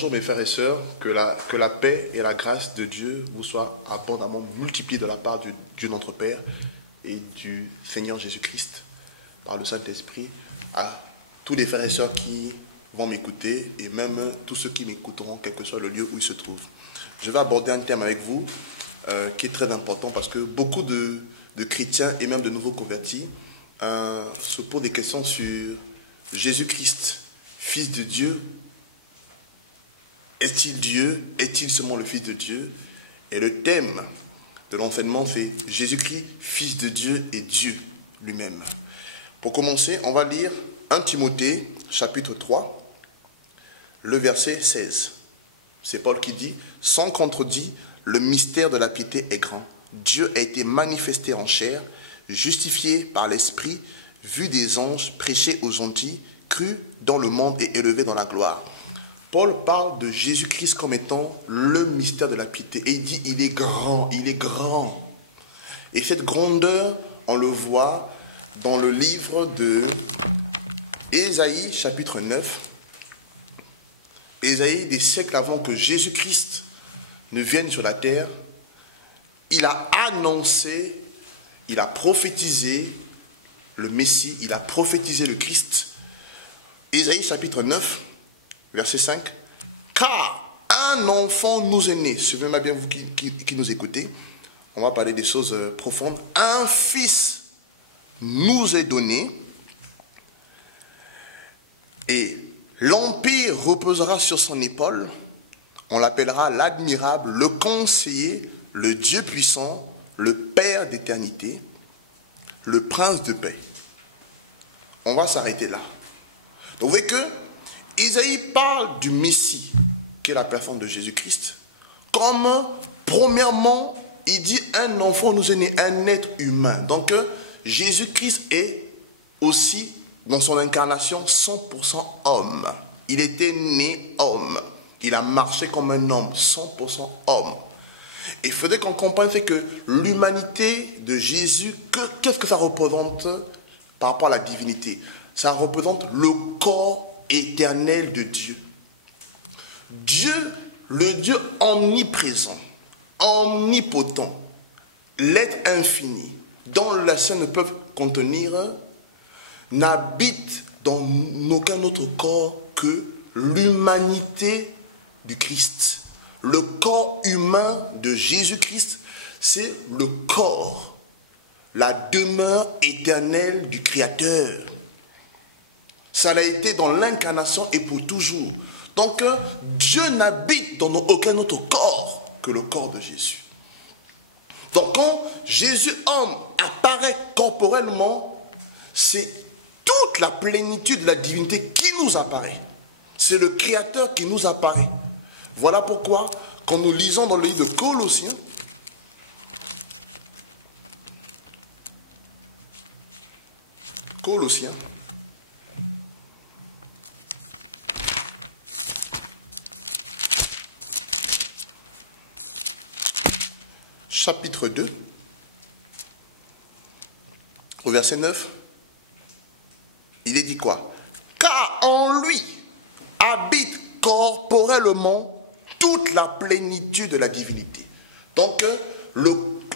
Bonjour mes frères et sœurs, que la paix et la grâce de Dieu vous soient abondamment multipliées de la part de Dieu notre Père et du Seigneur Jésus-Christ par le Saint-Esprit à tous les frères et sœurs qui vont m'écouter et même tous ceux qui m'écouteront, quel que soit le lieu où ils se trouvent. Je vais aborder un thème avec vous qui est très important parce que beaucoup de chrétiens et même de nouveaux convertis se posent des questions sur Jésus-Christ, Fils de Dieu. Est-il Dieu? Est-il seulement le Fils de Dieu? Et le thème de l'enseignement, c'est Jésus-Christ, Fils de Dieu et Dieu lui-même. Pour commencer, on va lire 1 Timothée, chapitre 3, le verset 16. C'est Paul qui dit « Sans contredit, le mystère de la piété est grand. Dieu a été manifesté en chair, justifié par l'Esprit, vu des anges, prêché aux gentils, cru dans le monde et élevé dans la gloire. » Paul parle de Jésus-Christ comme étant le mystère de la piété. Et il dit, il est grand, il est grand. Et cette grandeur, on le voit dans le livre de Ésaïe, chapitre 9. Ésaïe, des siècles avant que Jésus-Christ ne vienne sur la terre, il a annoncé, il a prophétisé le Messie, il a prophétisé le Christ. Ésaïe, chapitre 9, verset 5, « Car un enfant nous est né. » Souvenez-moi bien, vous qui nous écoutez, on va parler des choses profondes. « Un fils nous est donné, et l'empire reposera sur son épaule. On l'appellera l'admirable, le conseiller, le Dieu puissant, le Père d'éternité, le prince de paix. » On va s'arrêter là. Donc vous voyez que Isaïe parle du Messie, qui est la personne de Jésus-Christ, comme, premièrement, il dit un enfant nous est né, un être humain. Donc, Jésus-Christ est aussi, dans son incarnation, 100% homme. Il était né homme. Il a marché comme un homme, 100% homme. Et il faudrait qu'on comprenne que l'humanité de Jésus, qu'est-ce que ça représente par rapport à la divinité? Ça représente le corps éternel de Dieu. Dieu, le Dieu omniprésent, omnipotent, l'être infini, dont les saints ne peuvent contenir, n'habite dans aucun autre corps que l'humanité du Christ. Le corps humain de Jésus-Christ, c'est le corps, la demeure éternelle du Créateur. Ça a été dans l'incarnation et pour toujours. Donc, Dieu n'habite dans aucun autre corps que le corps de Jésus. Donc, quand Jésus, homme, apparaît corporellement, c'est toute la plénitude de la divinité qui nous apparaît. C'est le Créateur qui nous apparaît. Voilà pourquoi, quand nous lisons dans le livre de Colossiens, chapitre 2, au verset 9, il est dit quoi? Car en lui habite corporellement toute la plénitude de la divinité. Donc,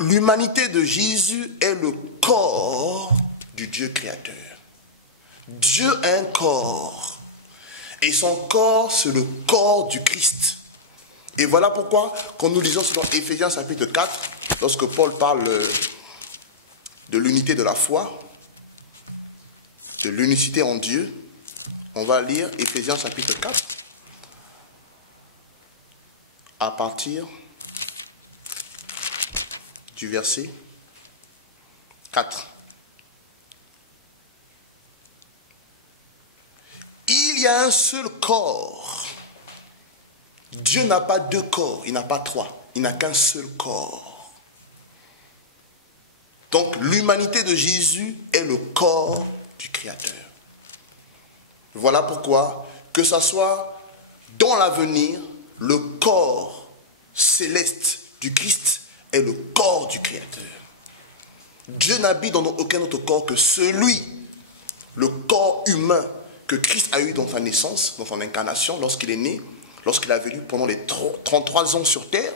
l'humanité de Jésus est le corps du Dieu créateur. Dieu a un corps. Et son corps, c'est le corps du Christ. Et voilà pourquoi, quand nous lisons dans Éphésiens chapitre 4, lorsque Paul parle de l'unité de la foi, de l'unicité en Dieu, on va lire Éphésiens chapitre 4, à partir du verset 4. Il y a un seul corps. Dieu n'a pas deux corps, il n'a pas trois, il n'a qu'un seul corps. Donc l'humanité de Jésus est le corps du Créateur. Voilà pourquoi, que ce soit dans l'avenir, le corps céleste du Christ est le corps du Créateur. Dieu n'habite dans aucun autre corps que celui, le corps humain que Christ a eu dans sa naissance, dans son incarnation, lorsqu'il est né, lorsqu'il a vécu pendant les 33 ans sur terre,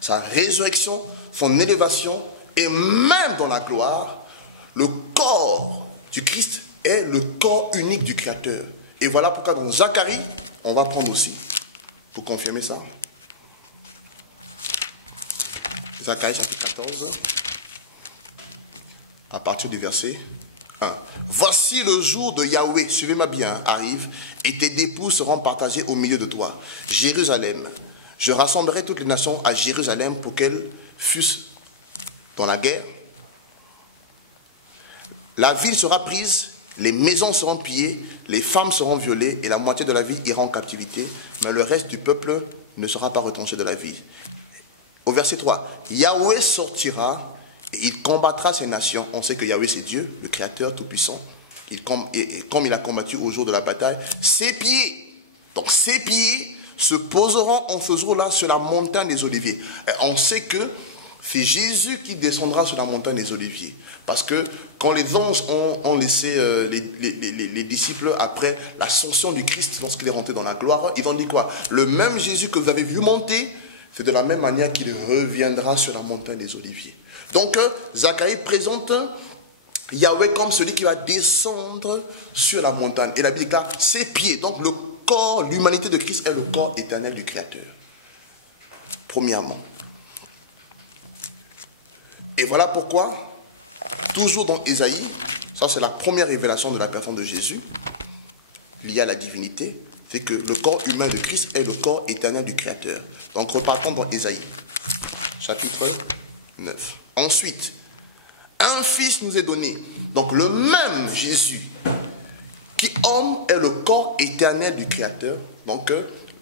sa résurrection, son élévation, et même dans la gloire, le corps du Christ est le corps unique du Créateur. Et voilà pourquoi dans Zacharie, on va prendre aussi, pour confirmer ça, Zacharie chapitre 14, à partir du verset 1. Voici le jour de Yahweh, suivez-moi bien, arrive, et tes dépouilles seront partagées au milieu de toi. Jérusalem, je rassemblerai toutes les nations à Jérusalem pour qu'elles fussent dans la guerre. La ville sera prise, les maisons seront pillées, les femmes seront violées, et la moitié de la ville ira en captivité, mais le reste du peuple ne sera pas retranché de la ville. Au verset 3, Yahweh sortira et il combattra ces nations. On sait que Yahweh c'est Dieu, le Créateur Tout-Puissant. Et comme il a combattu au jour de la bataille, ses pieds, donc ses pieds se poseront en ce jour-là sur la montagne des Oliviers. Et on sait que c'est Jésus qui descendra sur la montagne des Oliviers. Parce que quand les anges ont laissé les disciples après l'ascension du Christ, lorsqu'il est rentré dans la gloire, ils ont dit quoi? Le même Jésus que vous avez vu monter, c'est de la même manière qu'il reviendra sur la montagne des Oliviers. Donc, Zacharie présente Yahweh comme celui qui va descendre sur la montagne. Et la Bible déclare ses pieds. Donc, le corps, l'humanité de Christ est le corps éternel du Créateur. Premièrement. Et voilà pourquoi, toujours dans Ésaïe, ça c'est la première révélation de la personne de Jésus, liée à la divinité, c'est que le corps humain de Christ est le corps éternel du Créateur. Donc repartons dans Ésaïe, chapitre 9. Ensuite, un fils nous est donné. Donc le même Jésus, qui homme est le corps éternel du Créateur. Donc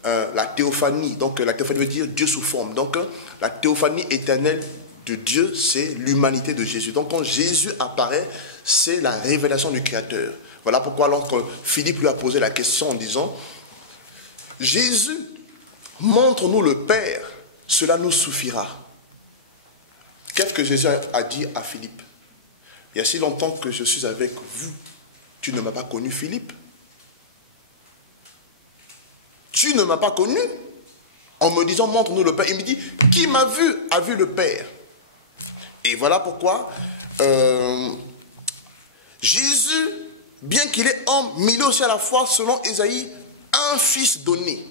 la théophanie, donc la théophanie veut dire Dieu sous forme. Donc la théophanie éternelle de Dieu, c'est l'humanité de Jésus. Donc quand Jésus apparaît, c'est la révélation du Créateur. Voilà pourquoi lorsque Philippe lui a posé la question en disant, Jésus, montre-nous le Père, cela nous suffira. Qu'est-ce que Jésus a dit à Philippe? Il y a si longtemps que je suis avec vous, tu ne m'as pas connu, Philippe? Tu ne m'as pas connu? En me disant, montre-nous le Père. Il me dit, qui m'a vu a vu le Père. Et voilà pourquoi Jésus, bien qu'il est homme, mais il est aussi à la fois, selon Ésaïe, un fils donné.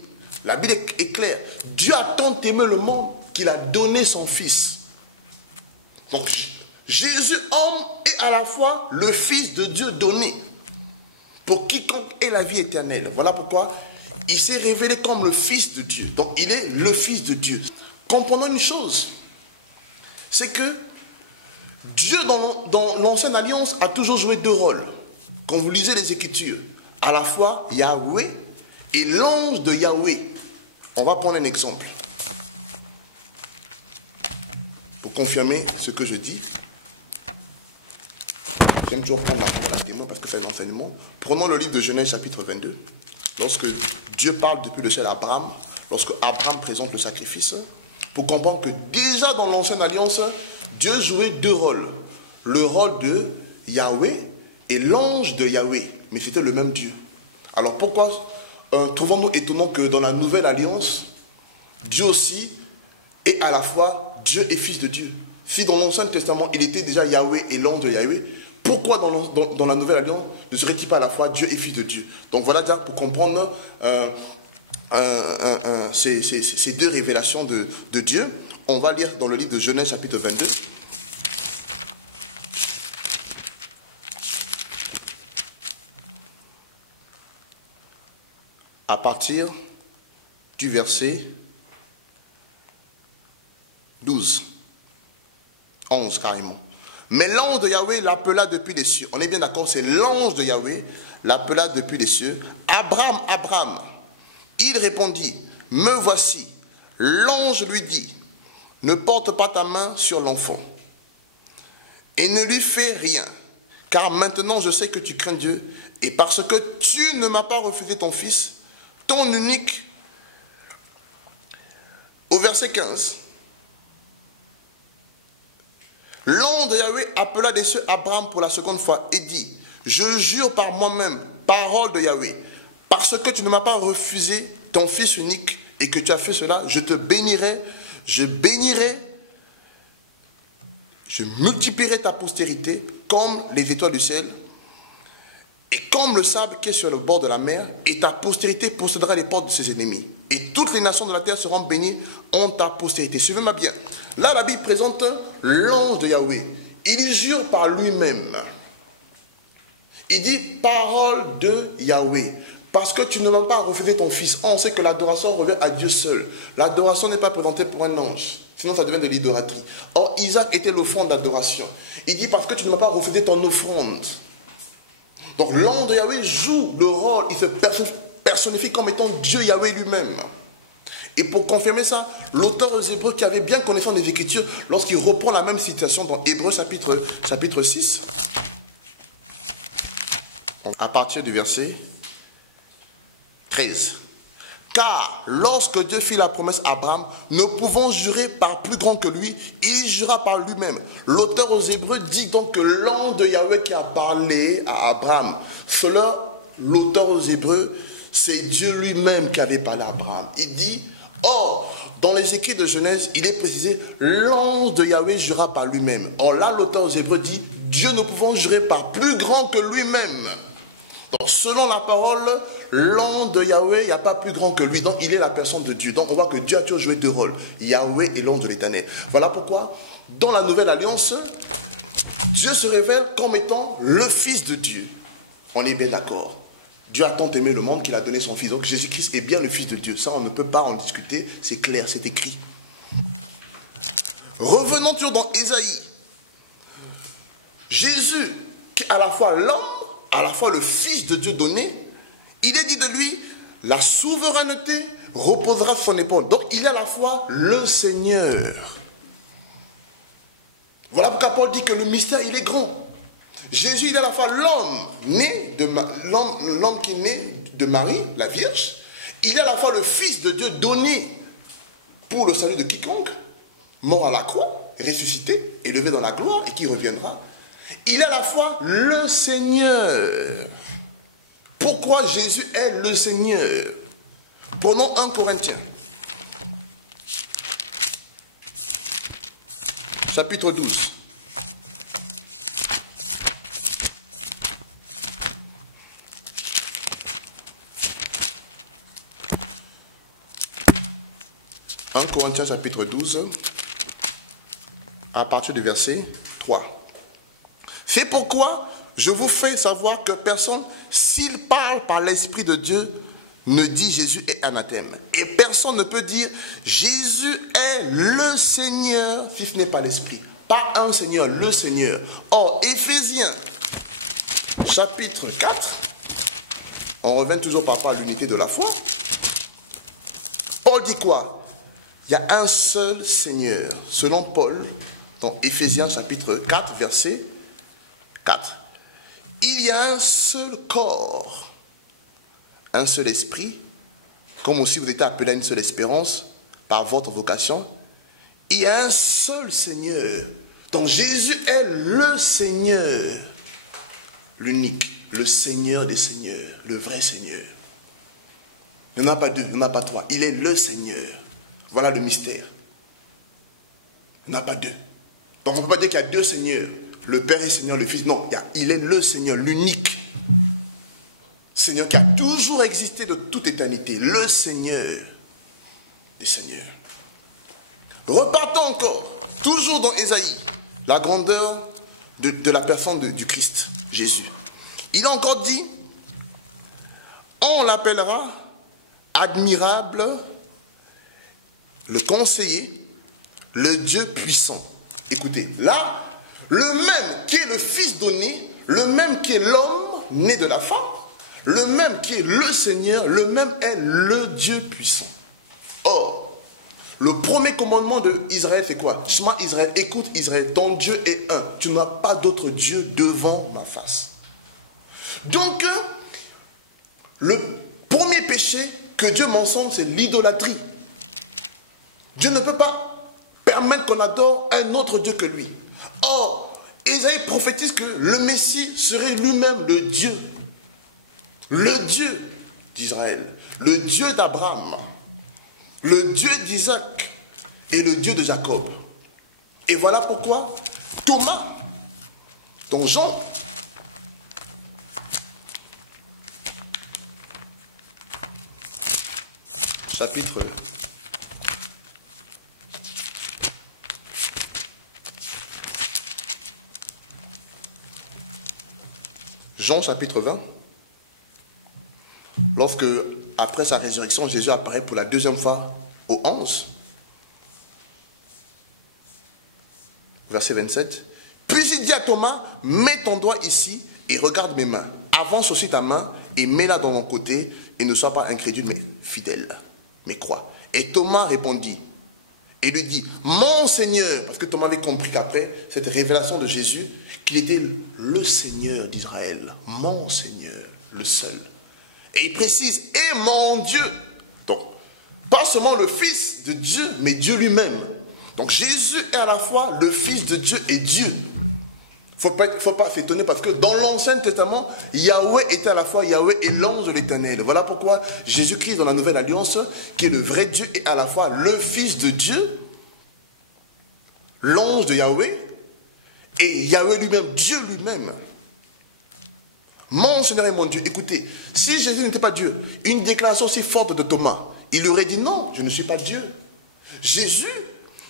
La Bible est claire. Dieu a tant aimé le monde qu'il a donné son fils. Donc Jésus, homme, est à la fois le fils de Dieu donné pour quiconque ait la vie éternelle. Voilà pourquoi il s'est révélé comme le fils de Dieu. Donc il est le fils de Dieu. Comprenons une chose, c'est que Dieu dans l'ancienne alliance a toujours joué deux rôles. Quand vous lisez les Écritures, à la fois Yahweh et l'ange de Yahweh. On va prendre un exemple pour confirmer ce que je dis. J'aime toujours prendre la témoin parce que c'est un enseignement. Prenons le livre de Genèse chapitre 22. Lorsque Dieu parle depuis le ciel à Abraham, lorsque Abraham présente le sacrifice, pour comprendre que déjà dans l'ancienne alliance, Dieu jouait deux rôles. Le rôle de Yahweh et l'ange de Yahweh. Mais c'était le même Dieu. Alors pourquoi trouvons-nous étonnant que dans la nouvelle alliance, Dieu aussi est à la fois Dieu et fils de Dieu? Si dans l'Ancien Testament, il était déjà Yahweh et l'ange de Yahweh, pourquoi dans la nouvelle alliance ne serait-il pas à la fois Dieu et fils de Dieu? Donc voilà déjà pour comprendre ces deux révélations de Dieu. On va lire dans le livre de Genèse chapitre 22. À partir du verset 12, 11 carrément. Mais l'ange de Yahweh l'appela depuis les cieux. On est bien d'accord, c'est l'ange de Yahweh l'appela depuis les cieux. Abraham, Abraham. Il répondit, me voici. L'ange lui dit, ne porte pas ta main sur l'enfant et ne lui fais rien, car maintenant je sais que tu crains Dieu et parce que tu ne m'as pas refusé ton fils, ton unique. Au verset 15, l'ange de Yahweh appela des cieux Abraham pour la seconde fois et dit, je jure par moi-même, parole de Yahweh, parce que tu ne m'as pas refusé ton fils unique et que tu as fait cela, je te bénirai, je multiplierai ta postérité comme les étoiles du ciel et comme le sable qui est sur le bord de la mer, et ta postérité possédera les portes de ses ennemis. Et toutes les nations de la terre seront bénies en ta postérité. Suivez-moi bien. Là, la Bible présente l'ange de Yahweh. Il jure par lui-même. Il dit parole de Yahweh. Parce que tu ne m'as pas refusé ton fils. On sait que l'adoration revient à Dieu seul. L'adoration n'est pas présentée pour un ange. Sinon, ça devient de l'idolâtrie. Or, Isaac était l'offrande d'adoration. Il dit parce que tu ne m'as pas refusé ton offrande. Donc, l'ange de Yahweh joue le rôle. Il se personnifie comme étant Dieu Yahweh lui-même. Et pour confirmer ça, l'auteur aux Hébreux qui avait bien connaissance des Écritures, lorsqu'il reprend la même citation dans Hébreux chapitre 6, à partir du verset 13. Car lorsque Dieu fit la promesse à Abraham, ne pouvant jurer par plus grand que lui, il jura par lui-même. L'auteur aux Hébreux dit donc que l'ange de Yahweh qui a parlé à Abraham, cela, l'auteur aux Hébreux, c'est Dieu lui-même qui avait parlé à Abraham. Il dit, or, dans les écrits de Genèse, il est précisé, l'ange de Yahweh jura par lui-même. Or là, l'auteur aux Hébreux dit, Dieu ne pouvant jurer par plus grand que lui-même. Donc, selon la parole, l'ange de Yahweh, il n'y a pas plus grand que lui. Donc, il est la personne de Dieu. Donc, on voit que Dieu a toujours joué deux rôles. Yahweh et l'ange de l'Éternel. Voilà pourquoi, dans la Nouvelle Alliance, Dieu se révèle comme étant le Fils de Dieu. On est bien d'accord. Dieu a tant aimé le monde qu'il a donné son Fils. Donc, Jésus-Christ est bien le Fils de Dieu. Ça, on ne peut pas en discuter. C'est clair, c'est écrit. Revenons toujours dans Ésaïe. Jésus, qui est à la fois l'homme, à la fois le Fils de Dieu donné, il est dit de lui, la souveraineté reposera sur son épaule. Donc il est à la fois le Seigneur. Voilà pourquoi Paul dit que le mystère, il est grand. Jésus, il est à la fois l'homme qui est né de Marie, la Vierge. Il est à la fois le Fils de Dieu donné pour le salut de quiconque, mort à la croix, ressuscité, élevé dans la gloire et qui reviendra. Il est à la fois le Seigneur. Pourquoi Jésus est le Seigneur? Prenons 1 Corinthiens. Chapitre 12. « 1 Corinthiens chapitre 12, à partir du verset 3. C'est pourquoi je vous fais savoir que personne, s'il parle par l'Esprit de Dieu, ne dit Jésus est anathème. Et personne ne peut dire Jésus est le Seigneur, si ce n'est pas l'Esprit. Pas un Seigneur, le Seigneur. Or, Éphésiens, chapitre 4, on revient toujours par rapport à l'unité de la foi. Paul dit quoi? Il y a un seul Seigneur. Selon Paul, dans Éphésiens chapitre 4, verset 4. Il y a un seul corps, un seul esprit, comme aussi vous êtes appelés à une seule espérance par votre vocation. Il y a un seul Seigneur. Donc Jésus est le Seigneur, l'unique, le Seigneur des Seigneurs, le vrai Seigneur. Il n'y en a pas deux, il n'y en a pas trois. Il est le Seigneur. Voilà le mystère. Il n'y en a pas deux. Donc on ne peut pas dire qu'il y a deux Seigneurs. Le Père est Seigneur, le Fils. Non, il est le Seigneur, l'unique. Seigneur qui a toujours existé de toute éternité. Le Seigneur des Seigneurs. Repartons encore. Toujours dans Ésaïe. La grandeur de la personne du Christ, Jésus. Il a encore dit, on l'appellera admirable, le conseiller, le Dieu puissant. Écoutez, là, le même qui est le Fils donné, le même qui est l'homme né de la femme, le même qui est le Seigneur, le même est le Dieu puissant. Or, le premier commandement d'Israël, c'est quoi? Shema Israël, écoute Israël, ton Dieu est un. Tu n'as pas d'autre Dieu devant ma face. Donc, le premier péché que Dieu mentionne, c'est l'idolâtrie. Dieu ne peut pas permettre qu'on adore un autre Dieu que lui. Or, Ésaïe prophétise que le Messie serait lui-même le Dieu d'Israël, le Dieu d'Abraham, le Dieu d'Isaac et le Dieu de Jacob. Et voilà pourquoi Thomas, dont Jean, chapitre Jean chapitre 20, lorsque, après sa résurrection, Jésus apparaît pour la deuxième fois aux 11, verset 27, puis il dit à Thomas, mets ton doigt ici et regarde mes mains. Avance aussi ta main et mets-la dans mon côté et ne sois pas incrédule mais fidèle, mais crois. Et Thomas répondit et lui dit, mon Seigneur, parce que Thomas avait compris qu'après cette révélation de Jésus, qu'il était le Seigneur d'Israël, mon Seigneur, le seul. Et il précise, et mon Dieu. Donc, pas seulement le Fils de Dieu, mais Dieu lui-même. Donc Jésus est à la fois le Fils de Dieu et Dieu. Il ne faut pas s'étonner parce que dans l'Ancien Testament, Yahweh était à la fois Yahweh et l'ange de l'Éternel. Voilà pourquoi Jésus-Christ dans la Nouvelle Alliance, qui est le vrai Dieu, est à la fois le Fils de Dieu, l'ange de Yahweh, et Yahweh lui-même, Dieu lui-même. Mon Seigneur et mon Dieu. Écoutez, si Jésus n'était pas Dieu, une déclaration aussi forte de Thomas, il aurait dit non, je ne suis pas Dieu. Jésus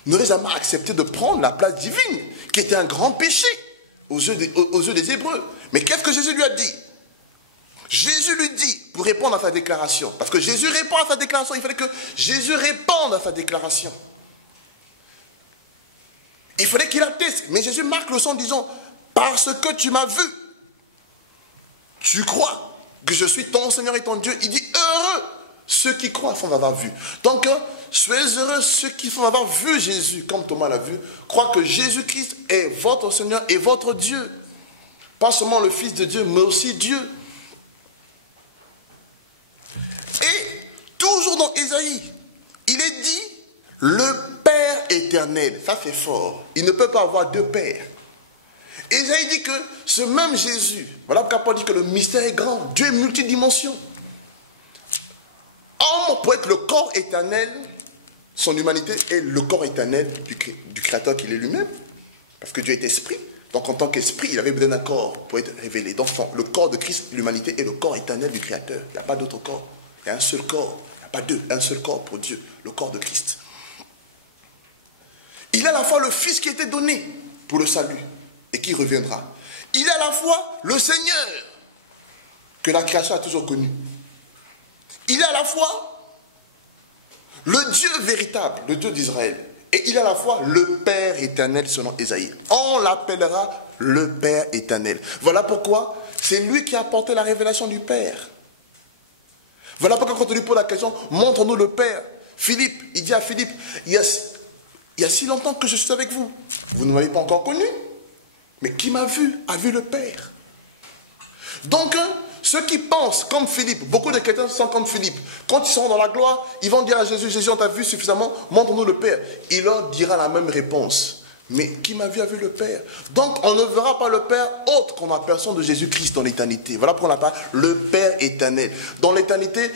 n'aurait jamais accepté de prendre la place divine, qui était un grand péché aux yeux des Hébreux. Mais qu'est-ce que Jésus lui a dit? Jésus lui dit, pour répondre à sa déclaration, parce que Jésus répond à sa déclaration, il fallait que Jésus réponde à sa déclaration. Il fallait qu'il atteste. Mais Jésus marque le son en disant, parce que tu m'as vu, tu crois que je suis ton Seigneur et ton Dieu. Il dit, heureux ceux qui croient sans avoir vu. Donc, soyez heureux ceux qui sans avoir vu Jésus, comme Thomas l'a vu, croient que Jésus-Christ est votre Seigneur et votre Dieu. Pas seulement le Fils de Dieu, mais aussi Dieu. Et toujours dans Ésaïe, il est dit, le Père éternel. Ça c'est fort. Il ne peut pas avoir deux pères. Ésaïe dit que ce même Jésus, voilà pourquoi Paul dit que le mystère est grand, Dieu est multidimension. Homme pour être le corps éternel, son humanité est le corps éternel du Créateur qu'il est lui-même, parce que Dieu est esprit. Donc en tant qu'esprit, il avait besoin d'un corps pour être révélé. Donc le corps de Christ, l'humanité, est le corps éternel du Créateur. Il n'y a pas d'autre corps. Il y a un seul corps. Il n'y a pas deux. Un seul corps pour Dieu, le corps de Christ. Il est à la fois le Fils qui a été donné pour le salut et qui reviendra. Il est à la fois le Seigneur que la création a toujours connu. Il est à la fois le Dieu véritable, le Dieu d'Israël. Et il est à la fois le Père éternel selon Ésaïe. On l'appellera le Père éternel. Voilà pourquoi c'est lui qui a apporté la révélation du Père. Voilà pourquoi quand on lui pose la question, montre-nous le Père. Philippe, il dit à Philippe, il y a si longtemps que je suis avec vous. Vous ne m'avez pas encore connu. Mais qui m'a vu, a vu le Père. Donc, ceux qui pensent comme Philippe, beaucoup de chrétiens sont comme Philippe. Quand ils seront dans la gloire, ils vont dire à Jésus, Jésus, on t'a vu suffisamment, montre-nous le Père. Il leur dira la même réponse. Mais qui m'a vu a vu le Père. Donc, on ne verra pas le Père autre qu'en la personne de Jésus-Christ dans l'éternité. Voilà pourquoi on l'appelle le Père éternel. Dans l'éternité,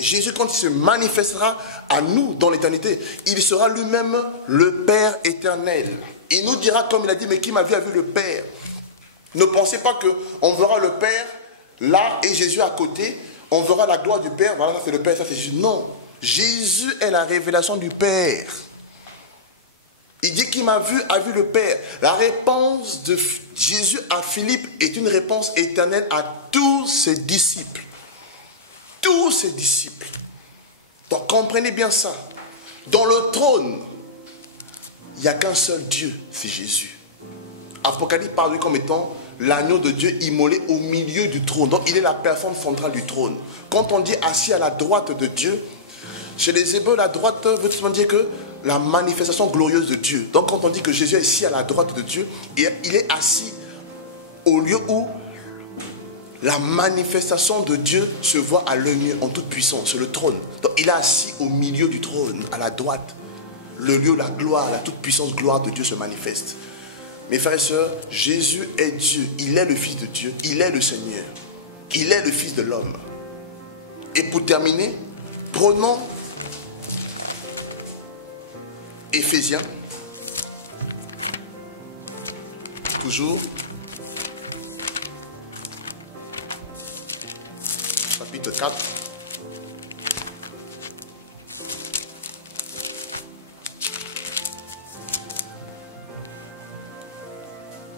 Jésus, quand il se manifestera à nous dans l'éternité, il sera lui-même le Père éternel. Il nous dira, comme il a dit, mais qui m'a vu a vu le Père. Ne pensez pas qu'on verra le Père là et Jésus à côté. On verra la gloire du Père. Voilà, ça c'est le Père, ça c'est Jésus. Non. Jésus est la révélation du Père. Il dit qu'il m'a vu, a vu le Père. La réponse de Jésus à Philippe est une réponse éternelle à tous ses disciples. Tous ses disciples. Donc comprenez bien ça. Dans le trône, il n'y a qu'un seul Dieu, c'est Jésus. Apocalypse parle de lui comme étant l'agneau de Dieu immolé au milieu du trône. Donc il est la personne centrale du trône. Quand on dit assis à la droite de Dieu, chez les Hébreux, la droite veut tout dire que la manifestation glorieuse de Dieu. Donc quand on dit que Jésus est assis à la droite de Dieu, il est assis au lieu où la manifestation de Dieu se voit à l'œil nu en toute puissance, sur le trône. Donc il est assis au milieu du trône, à la droite. Le lieu où la gloire, la toute puissance gloire de Dieu se manifeste. Mes frères et sœurs, Jésus est Dieu. Il est le Fils de Dieu. Il est le Seigneur. Il est le Fils de l'homme. Et pour terminer, prenons Éphésiens, toujours, chapitre 4.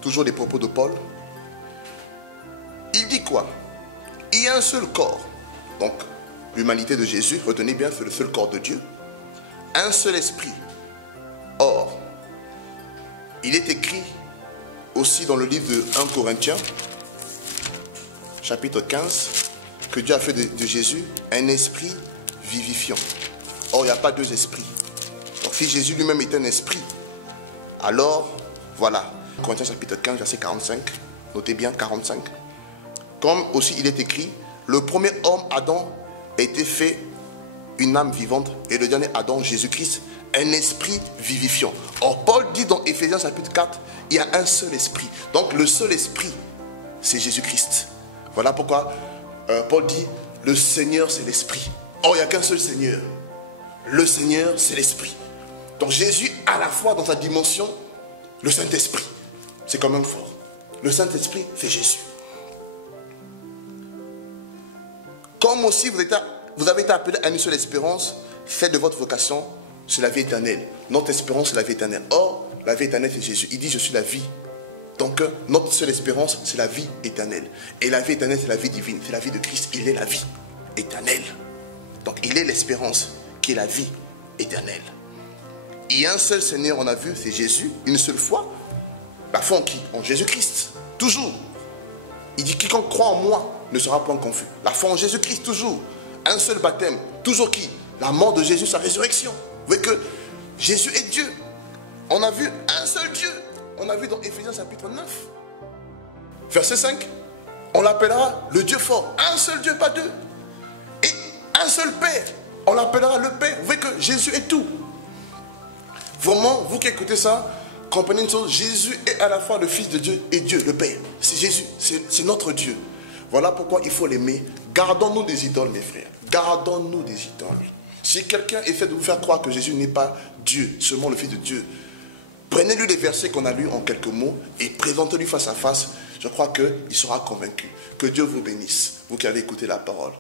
Toujours les propos de Paul. Il dit quoi? Il y a un seul corps. Donc, l'humanité de Jésus, retenez bien, c'est le seul corps de Dieu. Un seul esprit. Or, il est écrit aussi dans le livre de 1 Corinthiens, chapitre 15, que Dieu a fait de Jésus un esprit vivifiant. Or, il n'y a pas deux esprits. Donc, si Jésus lui-même est un esprit, alors, voilà, Corinthiens chapitre 15, verset 45, notez bien 45. Comme aussi il est écrit, le premier homme, Adam, a été fait une âme vivante, et le dernier Adam, Jésus-Christ, un esprit vivifiant. Or, Paul dit dans Éphésiens chapitre 4, il y a un seul esprit. Donc, le seul esprit, c'est Jésus-Christ. Voilà pourquoi Paul dit, le Seigneur, c'est l'esprit. Or, il n'y a qu'un seul Seigneur. Le Seigneur, c'est l'esprit. Donc, Jésus, à la fois dans sa dimension, le Saint-Esprit. C'est quand même fort. Le Saint-Esprit, c'est Jésus. Comme aussi vous avez été appelé à une seule espérance, faites de votre vocation, c'est la vie éternelle. Notre espérance, c'est la vie éternelle. Or, la vie éternelle, c'est Jésus. Il dit, je suis la vie. Donc, notre seule espérance, c'est la vie éternelle. Et la vie éternelle, c'est la vie divine. C'est la vie de Christ. Il est la vie éternelle. Donc, il est l'espérance qui est la vie éternelle. Il y a un seul Seigneur, on a vu, c'est Jésus, une seule foi. La foi en qui? En Jésus-Christ, toujours. Il dit, quiconque croit en moi ne sera point confus. La foi en Jésus-Christ, toujours. Un seul baptême, toujours qui? La mort de Jésus, sa résurrection. Vous voyez que Jésus est Dieu. On a vu un seul Dieu. On a vu dans Éphésiens chapitre 9, verset 5. On l'appellera le Dieu fort. Un seul Dieu, pas deux. Et un seul Père. On l'appellera le Père. Vous voyez que Jésus est tout. Vraiment, vous qui écoutez ça, comprenez une chose, Jésus est à la fois le Fils de Dieu et Dieu, le Père. C'est Jésus, c'est notre Dieu. Voilà pourquoi il faut l'aimer. Gardons-nous des idoles, mes frères. Gardons-nous des idoles. Si quelqu'un essaie de vous faire croire que Jésus n'est pas Dieu, seulement le Fils de Dieu, prenez-lui les versets qu'on a lus en quelques mots et présentez-lui face à face. Je crois qu'il sera convaincu. Que Dieu vous bénisse, vous qui avez écouté la parole.